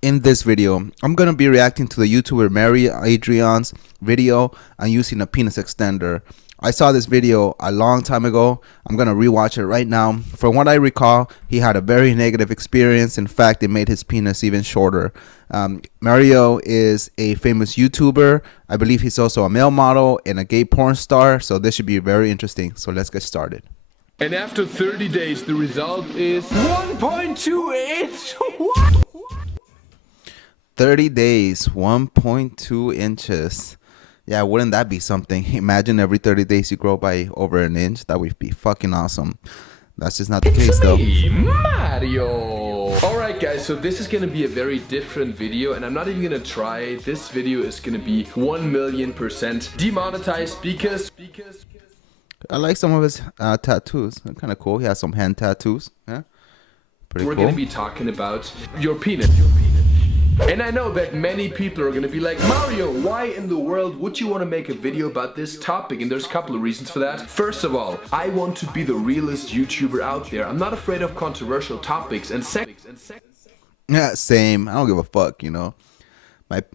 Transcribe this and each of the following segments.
In this video, I'm going to be reacting to the YouTuber Mario Adrion's video on using a penis extender. I saw this video a long time ago. I'm going to rewatch it right now. From what I recall, he had a very negative experience. In fact, it made his penis even shorter. Mario is a famous YouTuber. I believe he's also a male model and a gay porn star. So this should be very interesting. So let's get started. And after 30 days, the result is 1.2 inch. What? 30 days, 1.2 inches. Yeah, wouldn't that be something? Imagine every 30 days you grow by over an inch. That would be fucking awesome. That's just not the case, though. Mario! Alright guys, so this is gonna be a very different video, and I'm not even gonna try. This video is gonna be 1,000,000% demonetized because I like some of his tattoos. They're kind of cool. He has some hand tattoos. Yeah, pretty we're cool. gonna be talking about your penis. And I know that many people are gonna be like, Mario, why in the world would you want to make a video about this topic? And there's a couple of reasons for that. First of all, I want to be the realest YouTuber out there. I'm not afraid of controversial topics. And Yeah, same. I don't give a fuck, you know.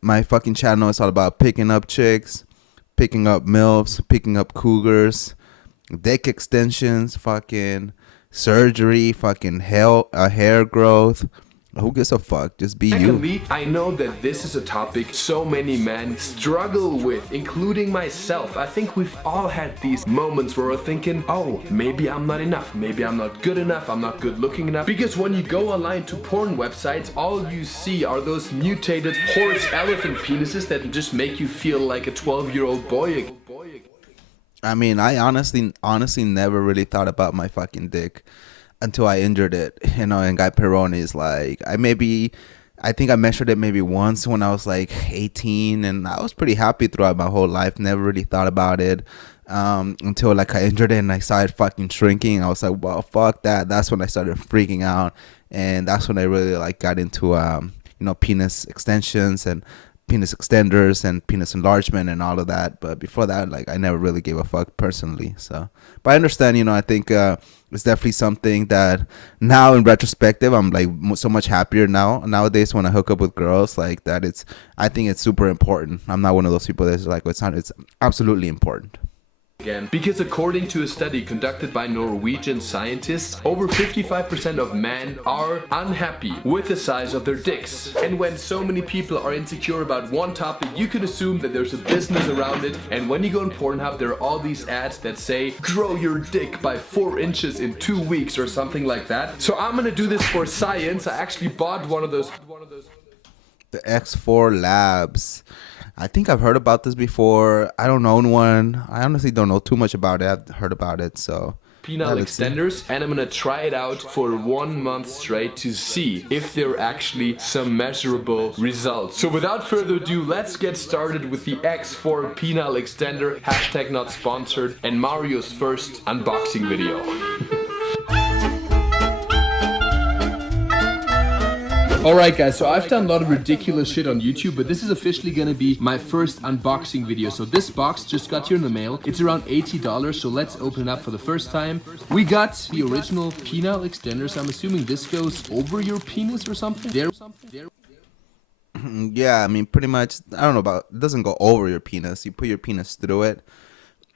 My fucking channel is all about picking up chicks, picking up MILFs, picking up cougars, dick extensions, fucking surgery, fucking hair growth. Who gives a fuck? Just be you. I know that this is a topic so many men struggle with, including myself. I think we've all had these moments where we're thinking, oh, maybe I'm not enough, maybe I'm not good enough, I'm not good looking enough. Because when you go online to porn websites, all you see are those mutated horse elephant penises that just make you feel like a 12-year-old boy again. I mean, I honestly never really thought about my fucking dick until I injured it, you know, and got Peyronie's. Like, I think I measured it maybe once when I was like 18, and I was pretty happy throughout my whole life. Never really thought about it until like I injured it and I saw it fucking shrinking. I was like, well, fuck that. That's when I started freaking out, and that's when I really like got into penis extensions and penis extenders and penis enlargement and all of that. But before that, like, I never really gave a fuck personally. So, but I understand, you know, I think it's definitely something that now in retrospective, I'm like so much happier nowadays when I hook up with girls like that. I think it's super important. I'm not one of those people that's like, it's absolutely important. Because according to a study conducted by Norwegian scientists, over 55% of men are unhappy with the size of their dicks. And when so many people are insecure about one topic, you can assume that there's a business around it. And when you go on Pornhub, there are all these ads that say, grow your dick by 4 inches in 2 weeks or something like that. So I'm gonna do this for science. I actually bought one of those. The X4 Labs. I think I've heard about this before. I don't own one. I honestly don't know too much about it. I've heard about it, so. Penile extenders, and I'm gonna try it out for 1 month straight to see if there are actually some measurable results. So without further ado, let's get started with the X4 penile extender, hashtag not sponsored, and Mario's first unboxing video. Alright guys, so I've done a lot of ridiculous shit on YouTube, but this is officially gonna be my first unboxing video. So this box just got here in the mail. It's around $80, so let's open it up for the first time. We got the original penile extenders. I'm assuming this goes over your penis or something? Yeah, I mean, pretty much, I don't know about, it doesn't go over your penis. You put your penis through it,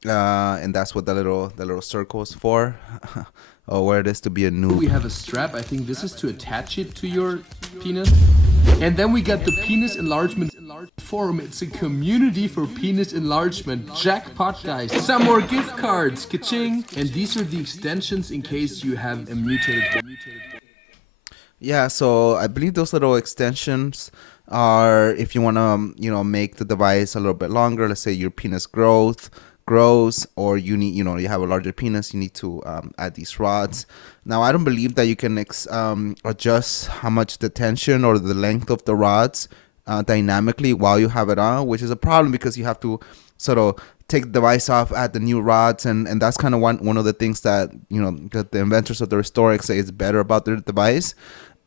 and that's what the little circle is for. Oh, where it is to be a noob. We have a strap. I think this is to attach it to your penis. And then we got the penis enlargement forum. It's a community for penis enlargement. Jackpot, guys. Some more gift cards. Ka-ching. And these are the extensions in case you have a mutated. Yeah, so I believe those little extensions are if you want to, make the device a little bit longer. Let's say your penis grows, or you need, you have a larger penis, you need to add these rods. Now, I don't believe that you can adjust how much the tension or the length of the rods dynamically while you have it on, which is a problem because you have to sort of take the device off, add the new rods, and that's kind of one of the things that that the inventors of the Restoric say is better about their device.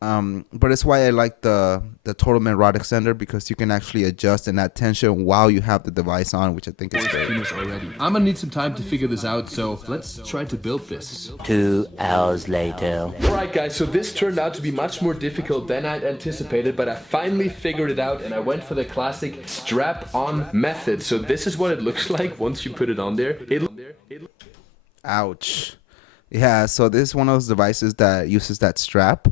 But it's why I like the Totalman rod extender, because you can actually adjust and add tension while you have the device on, which I think is great. Already. I'm gonna need some time to figure this out, so let's try to build this. 2 hours later. Alright guys, so this turned out to be much more difficult than I'd anticipated, but I finally figured it out and I went for the classic strap-on method. So this is what it looks like once you put it on there. Ouch. Yeah, so this is one of those devices that uses that strap.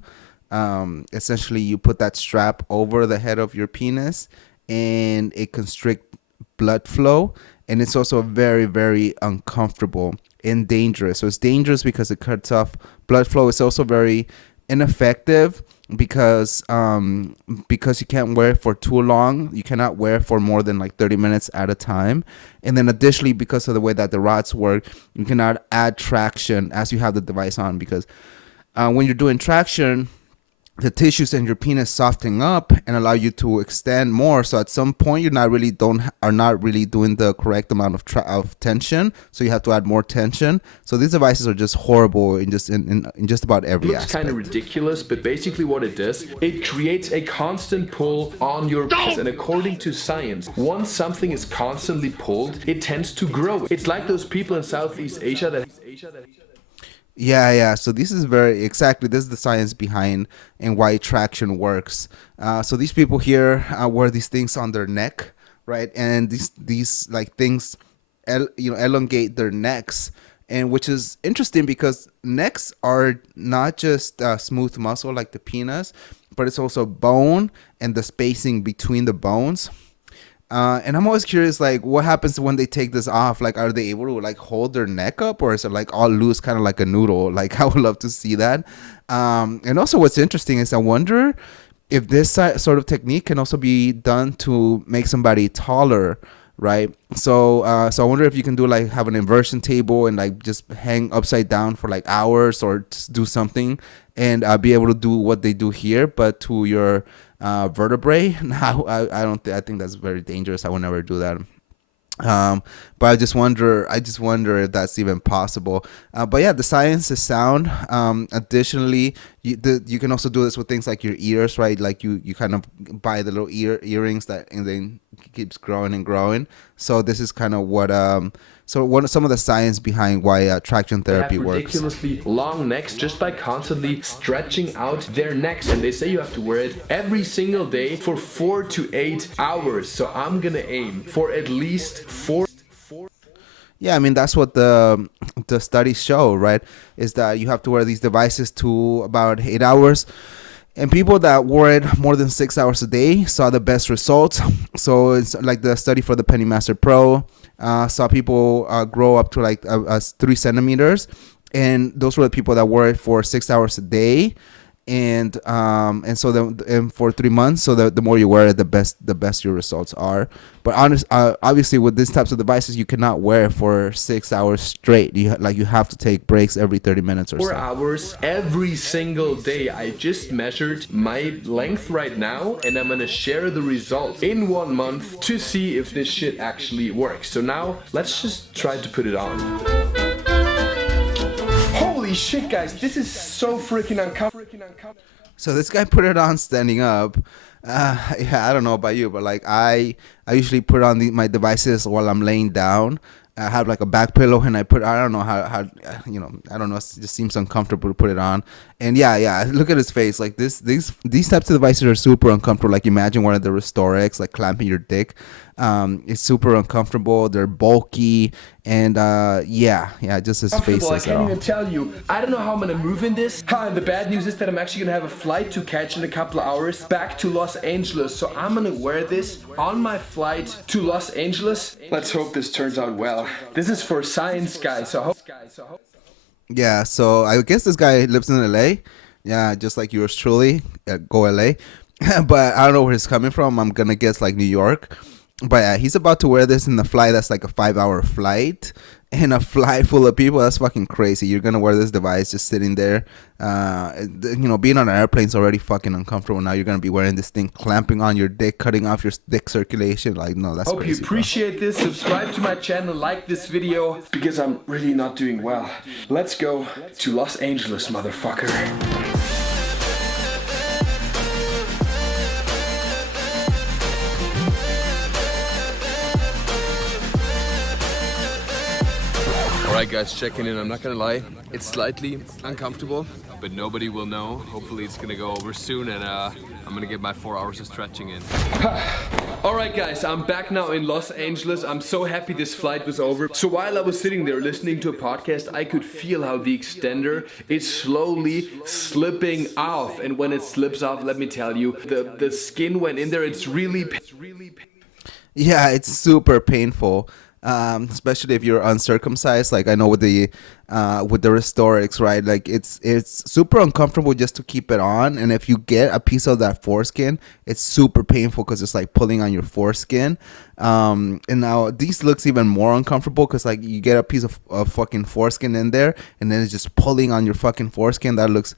Essentially, you put that strap over the head of your penis, and it constricts blood flow, and it's also very, very uncomfortable and dangerous. So it's dangerous because it cuts off blood flow. It's also very ineffective because you can't wear it for too long. You cannot wear it for more than like 30 minutes at a time. And then additionally, because of the way that the rods work, you cannot add traction as you have the device on, because when you're doing traction, the tissues in your penis softening up and allow you to extend more. So at some point, you're not really doing the correct amount of tension. So you have to add more tension. So these devices are just horrible in just about every aspect. Looks kind of ridiculous, but basically what it does, it creates a constant pull on your penis. And according to science, once something is constantly pulled, it tends to grow. It's like those people in Southeast Asia that Yeah. So this is this is the science behind and why traction works. So these people here wear these things on their neck, right? And these like things, elongate their necks, and which is interesting because necks are not just smooth muscle like the penis, but it's also bone and the spacing between the bones. And I'm always curious, like, what happens when they take this off? Like, are they able to like hold their neck up, or is it like all loose, kind of like a noodle? Like, I would love to see that. And also, what's interesting is I wonder if this sort of technique can also be done to make somebody taller, right? So I wonder if you can have an inversion table and like just hang upside down for like hours, or just do something and be able to do what they do here, but to your vertebrae. Now, I think that's very dangerous. I would never do that. But I just wonder if that's even possible. But yeah, the science is sound. Additionally, you can also do this with things like your ears, right? Like you kind of buy the little earrings and then it keeps growing and growing. So this is kind of what some of the science behind why traction therapy have works. Ridiculously long necks just by constantly stretching out their necks, and they say you have to wear it every single day for 4 to 8 hours. So I'm gonna aim for at least 4. Yeah, I mean, that's what the studies show, right? Is that you have to wear these devices to about 8 hours. And people that wore it more than 6 hours a day saw the best results. So it's like the study for the Pennymaster Pro saw people grow up to like 3 centimeters. And those were the people that wore it for 6 hours a day. And so for 3 months, so the more you wear it, the best your results are. But obviously with these types of devices, you cannot wear it for 6 hours straight. You have to take breaks every 30 minutes or 4 so. hours every single day. I just measured my length right now, and I'm gonna share the results in 1 month to see if this shit actually works. So now let's just try to put it on. Holy shit, guys, this is so freaking uncomfortable. So this guy put it on standing up. Yeah, I don't know about you, but like I usually put on my devices while I'm laying down. I have like a back pillow, and I don't know how I don't know. It just seems uncomfortable to put it on. And yeah, look at his face. Like these types of devices are super uncomfortable. Like imagine one of the Restorex, like clamping your dick. It's super uncomfortable. They're bulky, and just his face I says it can't all. even tell you. I don't know how I'm gonna move in this. And the bad news is that I'm actually gonna have a flight to catch in a couple of hours back to Los Angeles. So I'm gonna wear this on my flight to Los Angeles. Let's hope this turns out well. This is for science, guys. So Yeah, so I guess this guy lives in LA. Yeah, just like yours truly. Go LA. But I don't know where he's coming from. I'm gonna guess like New York. But yeah, he's about to wear this in the flight that's like a 5-hour flight. In a flight full of people, that's fucking crazy. You're gonna wear this device just sitting there. Being on an airplane is already fucking uncomfortable. Now you're gonna be wearing this thing, clamping on your dick, cutting off your dick circulation. Like, no, that's hope crazy, you appreciate this. Subscribe to my channel, like this video, because I'm really not doing well. Let's go to Los Angeles, motherfucker. Alright guys, checking in. I'm not gonna lie, it's slightly uncomfortable, but nobody will know. Hopefully it's gonna go over soon, and I'm gonna get my 4 hours of stretching in. Alright guys, I'm back now in Los Angeles. I'm so happy this flight was over. So while I was sitting there listening to a podcast, I could feel how the extender is slowly slipping off. And when it slips off, let me tell you, the skin went in there. It's really Yeah, it's super painful, especially if you're uncircumcised. Like I know with the Restorix, right? Like it's super uncomfortable just to keep it on, and if you get a piece of that foreskin, it's super painful because it's like pulling on your foreskin. And now these looks even more uncomfortable because like you get a piece of fucking foreskin in there, and then it's just pulling on your fucking foreskin. That looks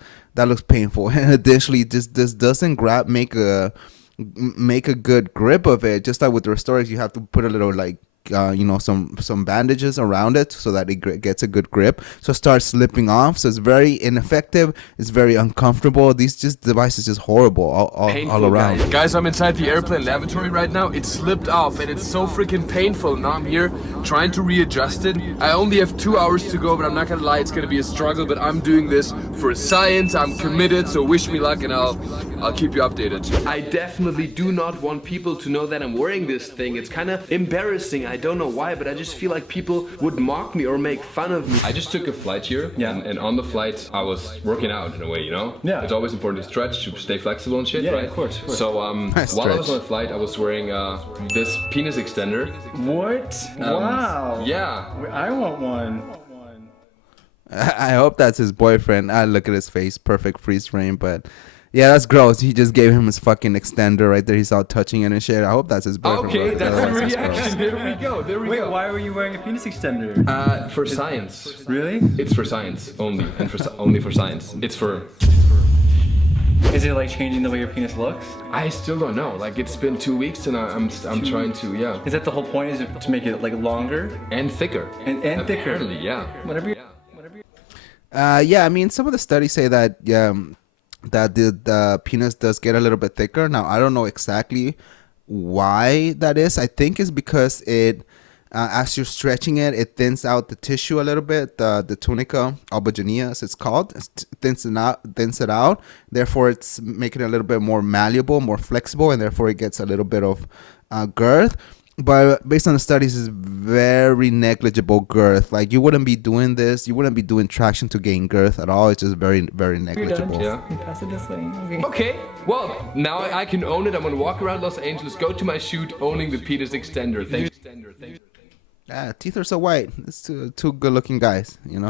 painful. And additionally, this doesn't make a good grip of it. Just like with the Restorix, you have to put a little like some bandages around it so that it gets a good grip. So it starts slipping off. So it's very ineffective. It's very uncomfortable. These device is just horrible all around. Guys, I'm inside the airplane lavatory right now. It slipped off and it's so freaking painful. Now I'm here trying to readjust it. I only have 2 hours to go, but I'm not gonna lie, it's gonna be a struggle. But I'm doing this for science. I'm committed. So wish me luck, and I'll keep you updated. I definitely do not want people to know that I'm wearing this thing. It's kind of embarrassing. I don't know why, but I just feel like people would mock me or make fun of me. I just took a flight here, and on the flight I was working out in a way, you know? Yeah. It's always important to stretch, to stay flexible and shit, right? Of course. So while I was on the flight, I was wearing this penis extender. What? Wow. Yeah. I want one. I hope that's his boyfriend. I look at his face, perfect freeze frame, but yeah, that's gross. He just gave him his fucking extender right there. He's all touching it and shit. I hope that's his boyfriend. Okay, that's the reaction. There we go. Wait, why were you wearing a penis extender? For science. Really? It's for science only, and only for science. It's for... Is it like changing the way your penis looks? I still don't know. Like it's been 2 weeks, and I'm trying to, yeah. Is that the whole point? Is it to make it like longer and thicker? And thicker. Apparently, yeah. Whatever. Yeah, I mean, some of the studies say that that the penis does get a little bit thicker. Now, I don't know exactly why that is. I think it's because it, as you're stretching it, it thins out the tissue a little bit. The tunica albuginea, it's called, thins it out. Therefore, it's making it a little bit more malleable, more flexible, and therefore it gets a little bit of girth. But based on the studies, it's very negligible girth. Like you wouldn't be doing this. You wouldn't be doing traction to gain girth at all. It's just very, very negligible. Yeah. Pass it this way. Okay. Well, now I can own it. I'm gonna walk around Los Angeles, go to my shoot, owning the penis extender. Thanks. Teeth are so white. It's two good-looking guys, you know.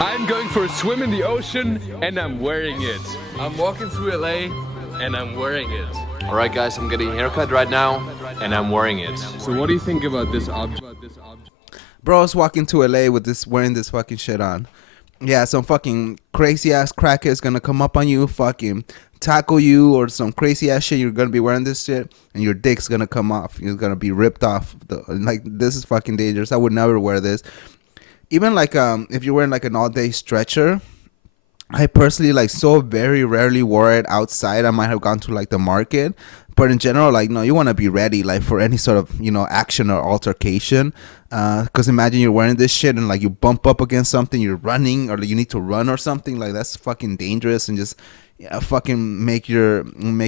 I'm going for a swim in the ocean, and I'm wearing it. I'm walking through LA, and I'm wearing it. All right, guys, I'm getting a haircut right now, and I'm wearing it. So what do you think about this object? Bro's walking to LA with wearing this fucking shit on. Yeah, some fucking crazy ass cracker is gonna come up on you, fucking tackle you, or some crazy ass shit. You're gonna be wearing this shit, and your dick's gonna come off. It's gonna be ripped off. Like this is fucking dangerous. I would never wear this. Even like if you're wearing like an all day stretcher. I personally like so very rarely wore it outside. I might have gone to like the market, but in general, like no, you want to be ready like for any sort of action or altercation. Because imagine you're wearing this shit and like you bump up against something, you're running or you need to run or something, like that's fucking dangerous and just fucking make you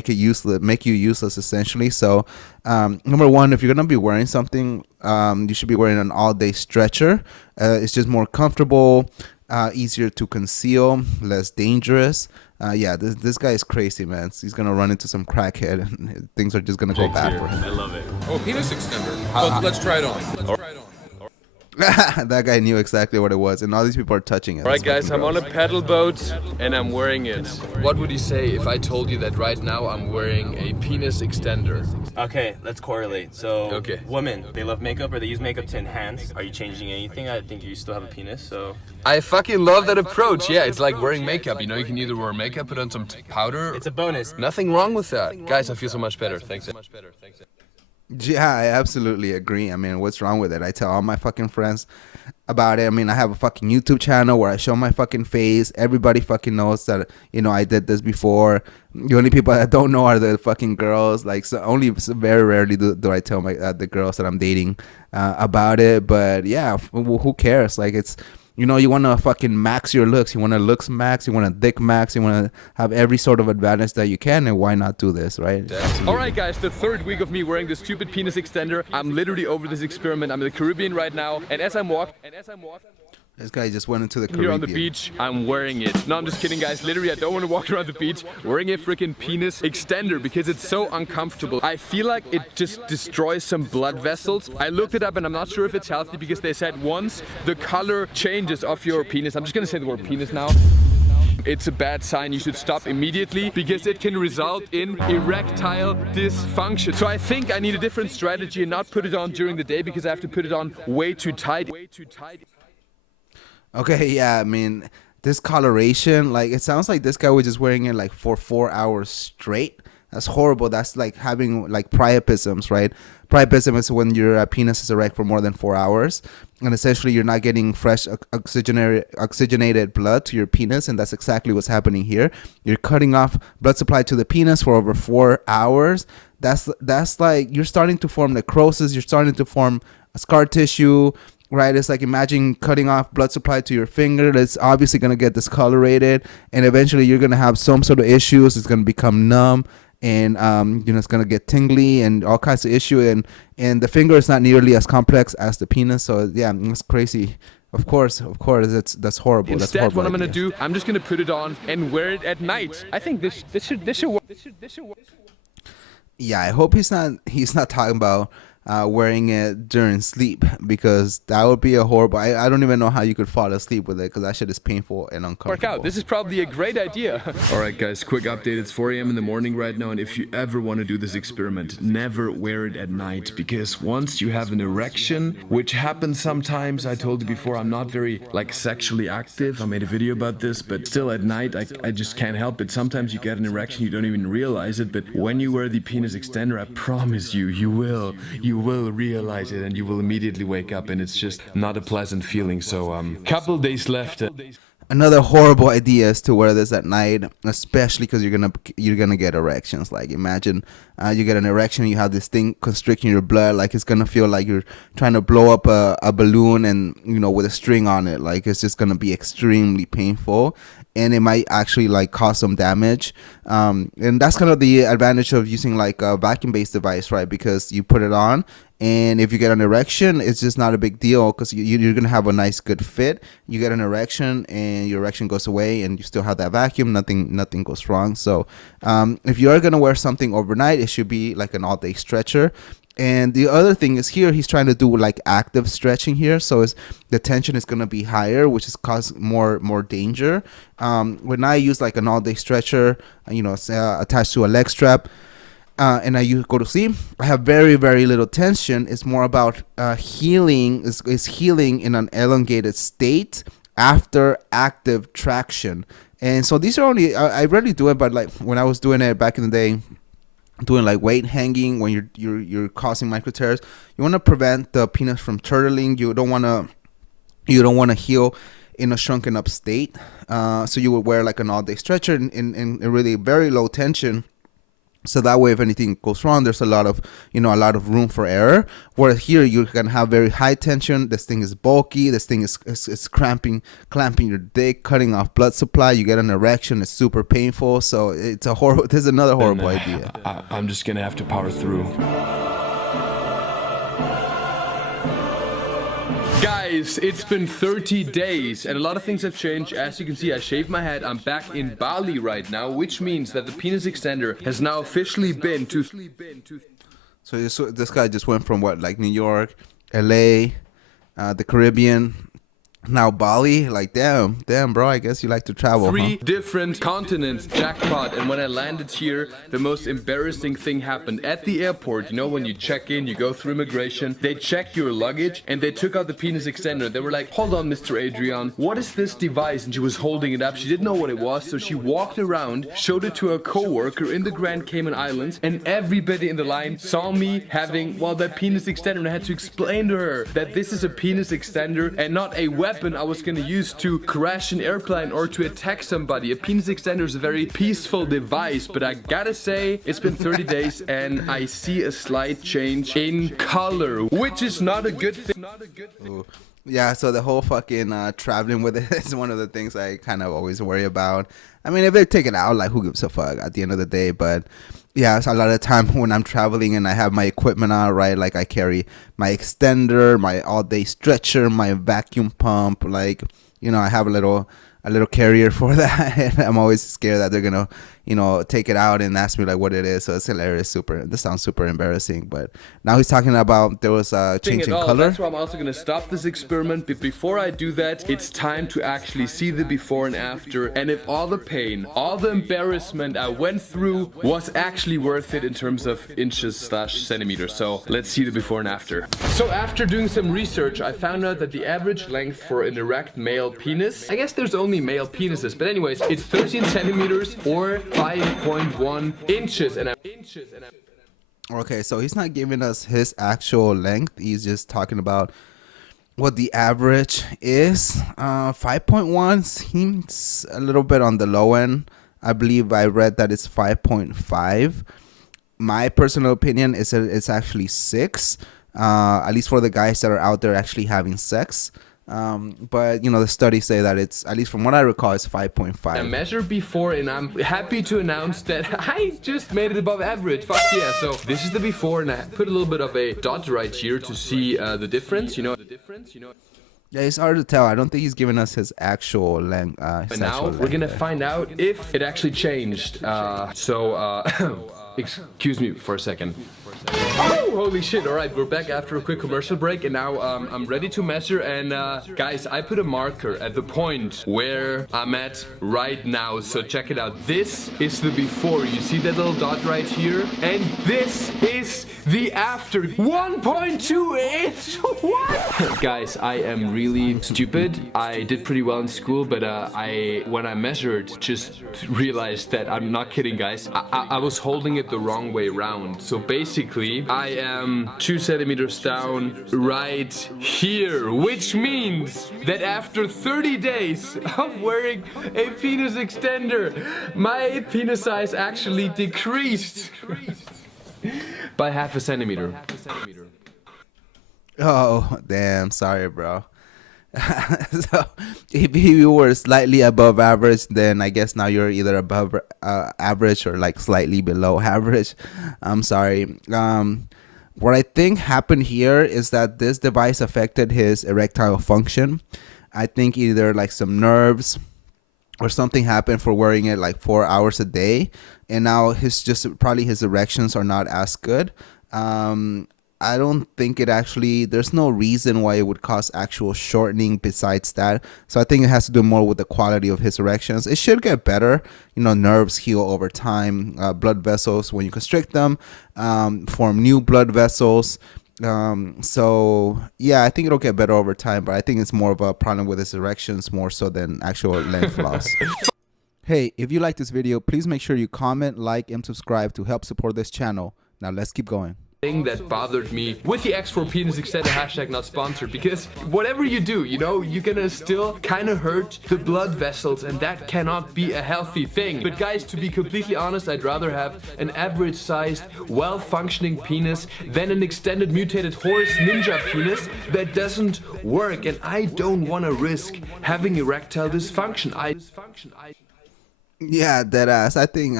useless essentially. So number one, if you're gonna be wearing something, you should be wearing an all day stretcher. It's just more comfortable. Easier to conceal, less dangerous. This guy is crazy, man. He's gonna run into some crackhead, and things are just gonna go bad for him. I love it. Oh, penis extender. Let's try it on. That guy knew exactly what it was, and all these people are touching it. All right, guys, I'm on a paddle boat, and I'm wearing it. What would you say if I told you that right now I'm wearing a penis extender? Okay, let's correlate. So, women, they love makeup or they use makeup to enhance. Are you changing anything? I think you still have a penis, so... I fucking love that approach. Yeah, it's like wearing makeup. You know, you can either wear makeup, put on some powder. It's a bonus. Nothing wrong with that. Guys, I feel so much better. Thanks. Yeah, I absolutely agree. I mean, what's wrong with it? I tell all my fucking friends about it. I mean, I have a fucking YouTube channel where I show my fucking face. Everybody fucking knows that, I did this before. The only people that don't know are the fucking girls. Like, so only very rarely do I tell my the girls that I'm dating about it. But yeah, who cares? Like, it's, you know, you want to fucking max your looks. You want to looks max. You want to dick max. You want to have every sort of advantage that you can. And why not do this, right? All right, guys, the third week of me wearing this stupid penis extender. I'm literally over this experiment. I'm in the Caribbean right now, and as I'm walking, This guy just went into the here Caribbean. on the beach, I'm wearing it. No, I'm just kidding, guys. Literally, I don't want to walk around the beach wearing a freaking penis extender because it's so uncomfortable. I feel like it just destroys some blood vessels. I looked it up and I'm not sure if it's healthy because they said once the color changes of your penis, I'm just gonna say the word penis now, it's a bad sign. You should stop immediately because it can result in erectile dysfunction. So I think I need a different strategy and not put it on during the day because I have to put it on way too tight. Okay, yeah, I mean, this coloration, like, it sounds like this guy was just wearing it like for 4 hours straight. That's horrible. That's like having like priapisms, right? Priapism is when your penis is erect for more than 4 hours, and essentially you're not getting fresh oxygenated blood to your penis, and that's exactly what's happening here. You're cutting off blood supply to the penis for over 4 hours. That's like you're starting to form necrosis. You're starting to form scar tissue. Right, it's like imagine cutting off blood supply to your finger. That's obviously gonna get discolorated, and eventually you're gonna have some sort of issues. It's gonna become numb, and you know, it's gonna get tingly and all kinds of issue. And the finger is not nearly as complex as the penis. So yeah, it's crazy. Of course, that's horrible. Instead, that's what I'm gonna do, I'm just gonna put it on and wear it at night. I think this should work. Yeah, I hope he's not talking about wearing it during sleep, because that would be a horrible. I don't even know how you could fall asleep with it, because that shit is painful and uncomfortable. Work out. This is probably a great idea. All right, guys, quick update. It's 4 a.m. in the morning right now, and if you ever want to do this experiment, never wear it at night, because once you have an erection, which happens sometimes, I told you before, I'm not very like sexually active. I made a video about this, but still at night, I just can't help it. Sometimes you get an erection, you don't even realize it, but when you wear the penis extender, I promise you will realize it, and you will immediately wake up, and it's just not a pleasant feeling. So couple days left. Another horrible idea is to wear this at night, especially because you're gonna get erections. Like, imagine you get an erection, you have this thing constricting your blood, like it's gonna feel like you're trying to blow up a balloon, and you know, with a string on it. Like, it's just gonna be extremely painful, and it might actually like cause some damage. And that's kind of the advantage of using like a vacuum-based device, right? Because you put it on, and if you get an erection, it's just not a big deal, because you're going to have a nice, good fit. You get an erection, and your erection goes away, and you still have that vacuum. Nothing goes wrong. So if you are going to wear something overnight, it should be like an all-day stretcher. And the other thing is, here he's trying to do like active stretching here, so the tension is going to be higher, which is cause more danger. When I use like an all-day stretcher, you know, attached to a leg strap, and I go to sleep, I have very, very little tension. It's more about healing. Is healing in an elongated state after active traction. And so these are only, I rarely do it, but like when I was doing it back in the day, doing like weight hanging, when you're causing micro tears, you want to prevent the penis from turtling. You don't want to heal in a shrunken up state. So you would wear like an all-day stretcher in really very low tension. So that way, if anything goes wrong, there's a lot of room for error. Whereas here, you can have very high tension. This thing is bulky. This thing is clamping your dick, cutting off blood supply. You get an erection. It's super painful. So it's a horrible. This is another horrible idea. I'm just gonna have to power through. Guys, it's been 30 days and a lot of things have changed. As you can see, I shaved my head. I'm back in Bali right now, which means that the penis extender has now officially been to... So this guy just went from what, like New York, LA, the Caribbean, now Bali. Like, damn, bro, I guess you like to travel. 3 different continents, jackpot. And when I landed here, the most embarrassing thing happened. At the airport, you know, when you check in, you go through immigration, they check your luggage, and they took out the penis extender. They were like, hold on, Mr. Adrion, what is this device? And she was holding it up. She didn't know what it was, so she walked around, showed it to a co-worker in the Grand Cayman Islands, and everybody in the line saw me having, well, that penis extender, and I had to explain to her that this is a penis extender and not a weapon weapon I was gonna use to crash an airplane or to attack somebody. A penis extender is a very peaceful device, but I gotta say, it's been 30 days and I see a slight change in color, which is not a good thing. Ooh. Yeah, so the whole fucking traveling with it is one of the things I kind of always worry about. I mean, if they take it out, like, who gives a fuck at the end of the day? But yeah, it's a lot of time when I'm traveling and I have my equipment out, right? Like, I carry my extender, my all-day stretcher, my vacuum pump. Like, you know, I have a little carrier for that, and I'm always scared that they're gonna, you know, take it out and ask me like what it is. So it's hilarious. This sounds super embarrassing. But now he's talking about there was a change in color. That's why I'm also gonna stop this experiment. But before I do that, it's time to actually see the before and after, and if all the pain, all the embarrassment I went through was actually worth it in terms of inches/centimeters. So let's see the before and after. So after doing some research, I found out that the average length for an erect male penis, I guess there's only male penises, but anyways, it's 13 centimeters or 5.1 inches. Okay, so he's not giving us his actual length. He's just talking about what the average is. 5.1 seems a little bit on the low end. I believe I read that it's 5.5. My personal opinion is that it's actually 6. At least for the guys that are out there actually having sex. But you know, the studies say that it's, at least from what I recall, it's 5.5. I measured before and I'm happy to announce that I just made it above average. Fuck yeah. So this is the before and I put a little bit of a dot right here to see the difference, you know. Yeah, it's hard to tell. I don't think he's giving us his actual length. But now we're gonna find out if it actually changed. Excuse me for a second. Oh, holy shit. All right, we're back after a quick commercial break, and now I'm ready to measure. And guys, I put a marker at the point where I'm at right now. So check it out. This is the before. You see that little dot right here? And this is the after. 1.2 inch. What? Guys, I am really stupid. I did pretty well in school, but when I measured, just realized that I'm not kidding, guys. I was holding it the wrong way around. So basically, I am 2 centimeters down right here, which means that after 30 days of wearing a penis extender, my penis size actually decreased by half a centimeter. Oh, damn. Sorry, bro. So if you were slightly above average, then I guess now you're either above average or like slightly below average. I'm sorry. What I think happened here is that this device affected his erectile function. I think either like some nerves or something happened for wearing it like 4 hours a day, and now his erections are not as good. I don't think it actually, there's no reason why it would cause actual shortening besides that. So I think it has to do more with the quality of his erections. It should get better. You know, nerves heal over time. Blood vessels, when you constrict them, form new blood vessels. So yeah, I think it'll get better over time, but I think it's more of a problem with his erections more so than actual length loss. Hey, if you like this video, please make sure you comment, like, and subscribe to help support this channel. Now let's keep going. That bothered me with the X4 penis extender hashtag not sponsored, because whatever you do, you know, you're gonna still kind of hurt the blood vessels, and that cannot be a healthy thing. But guys, to be completely honest, I'd rather have an average sized, well-functioning penis than an extended mutated horse ninja penis that doesn't work, and I don't want to risk having erectile dysfunction. Yeah, dead ass. I think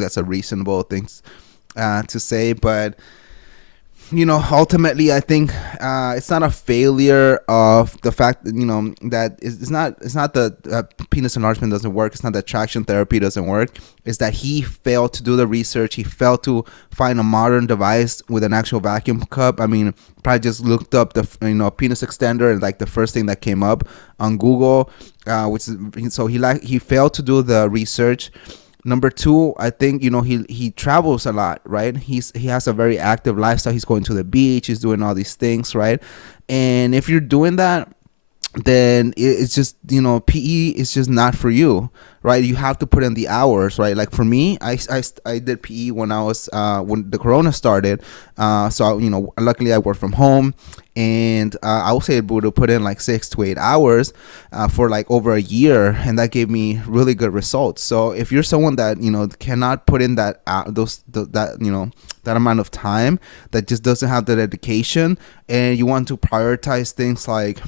that's a reasonable thing to say, but you know, ultimately, I think it's not a failure of the fact that, you know, that it's not that penis enlargement doesn't work. It's not that traction therapy doesn't work. It's that he failed to do the research. He failed to find a modern device with an actual vacuum cup. I mean, probably just looked up the, you know, penis extender, and like the first thing that came up on Google, which is, so he failed to do the research. Number two, I think, you know, he travels a lot, right? He has a very active lifestyle. He's going to the beach. He's doing all these things, right? And if you're doing that, then it's just, you know, PE is just not for you, right? You have to put in the hours, right? Like for me, I did PE when I was when the corona started. So, you know, luckily I work from home, and I was able to put in like 6 to 8 hours for like over a year, and that gave me really good results. So if you're someone that cannot put in that that amount of time, that just doesn't have the dedication, and you want to prioritize things like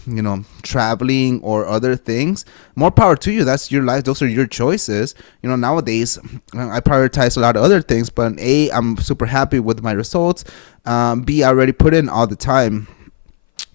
traveling or other things, more power to you. That's your life. Those are your choices. Nowadays I prioritize a lot of other things, but A, I'm super happy with my results. B, I already put in all the time.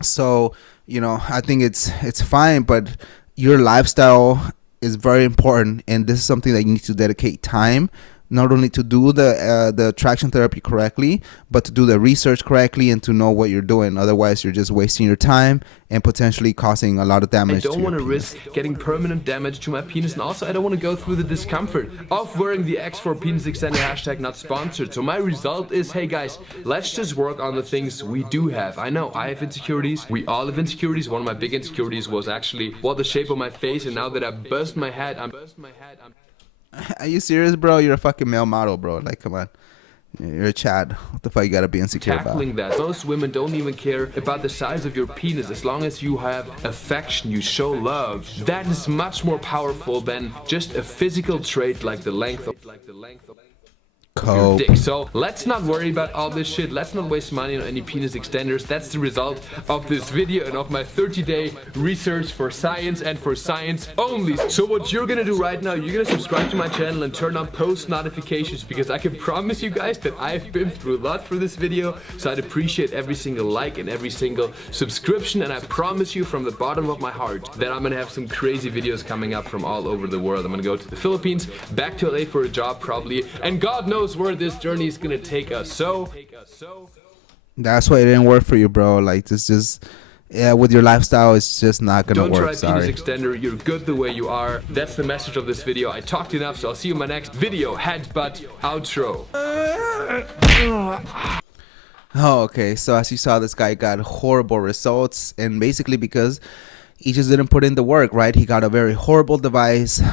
So I think it's fine, but your lifestyle is very important, and this is something that you need to dedicate time, not only to do the attraction therapy correctly, but to do the research correctly and to know what you're doing. Otherwise, you're just wasting your time and potentially causing a lot of damage. I don't want to risk getting permanent damage to my penis, and also I don't want to go through the discomfort of wearing the X for penis extender hashtag not sponsored. So my result is, hey guys, let's just work on the things we do have. I know I have insecurities. We all have insecurities. One of my big insecurities was actually the shape of my face, and now that I burst my head, Are you serious, bro? You're a fucking male model, bro. Like, come on. You're a Chad. What the fuck you gotta be insecure tackling about? that. Most women don't even care about the size of your penis. As long as you have affection, you show love. That is much more powerful than just a physical trait like the length of your dick. So let's not worry about all this shit. Let's not waste money on any penis extenders. That's the result of this video and of my 30-day research for science and for science only. So what you're gonna do right now, you're gonna subscribe to my channel and turn on post notifications, because I can promise you guys that I've been through a lot for this video. So I'd appreciate every single like and every single subscription, and I promise you from the bottom of my heart that I'm gonna have some crazy videos coming up from all over the world. I'm gonna go to the Philippines, back to LA for a job probably, and God knows where this journey is gonna take us. So that's why it didn't work for you, bro. Like, this just with your lifestyle, it's just not gonna don't work. try penis extender. You're good the way you are. That's the message of this video. I talked enough, so I'll see you in my next video. Headbutt outro. Oh, okay. So as you saw, this guy got horrible results, and basically because he just didn't put in the work, right? He got a very horrible device.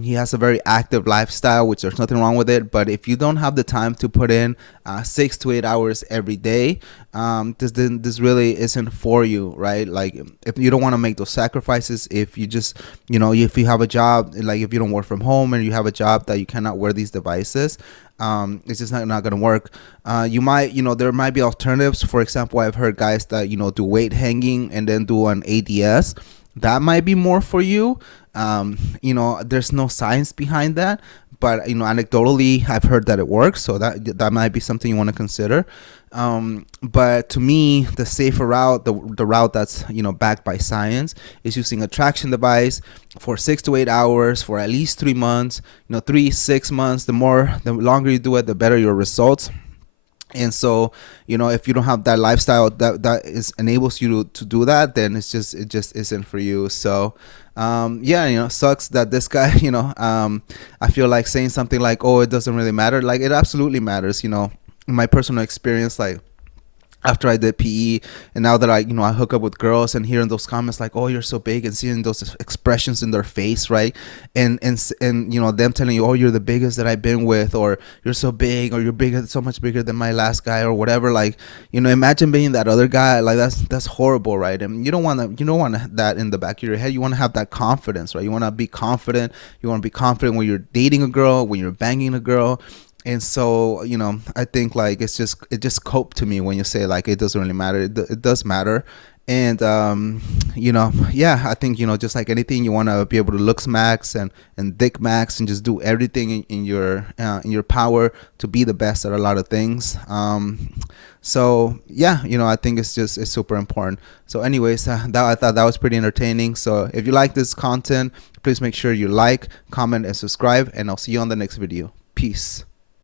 He has a very active lifestyle, which there's nothing wrong with it. But if you don't have the time to put in 6 to 8 hours every day, this really isn't for you, right? Like, if you don't want to make those sacrifices, if you just, if you have a job, like if you don't work from home and you have a job that you cannot wear these devices, it's just not gonna work. You might, there might be alternatives. For example, I've heard guys that do weight hanging and then do an ADS. That might be more for you. There's no science behind that, but anecdotally I've heard that it works, so that might be something you want to consider. But to me, the safer route, the route that's backed by science, is using a traction device for 6 to 8 hours for at least 3 months. 3-6 months. The longer you do it, the better your results. And so, if you don't have that lifestyle that enables you to do that, then it just isn't for you. So sucks that this guy, I feel like saying something like, oh, it doesn't really matter. Like, it absolutely matters. In my personal experience, like, after I did PE, and now that I hook up with girls and hearing those comments like, oh, you're so big, and seeing those expressions in their face, right? And them telling you, oh, you're the biggest that I've been with, or you're so big, or you're bigger, so much bigger than my last guy, or whatever. Like, imagine being that other guy. Like, that's horrible, right? And you don't want that in the back of your head. You want to have that confidence, right? You want to be confident. You want to be confident when you're dating a girl, when you're banging a girl. And so, I think like it just cope to me when you say like it doesn't really matter. It does matter. And I think just like anything, you want to be able to looks max and dick max and just do everything in your power to be the best at a lot of things. So I think it's super important. So anyways, I thought that was pretty entertaining. So if you like this content, please make sure you like, comment, and subscribe, and I'll see you on the next video. Peace.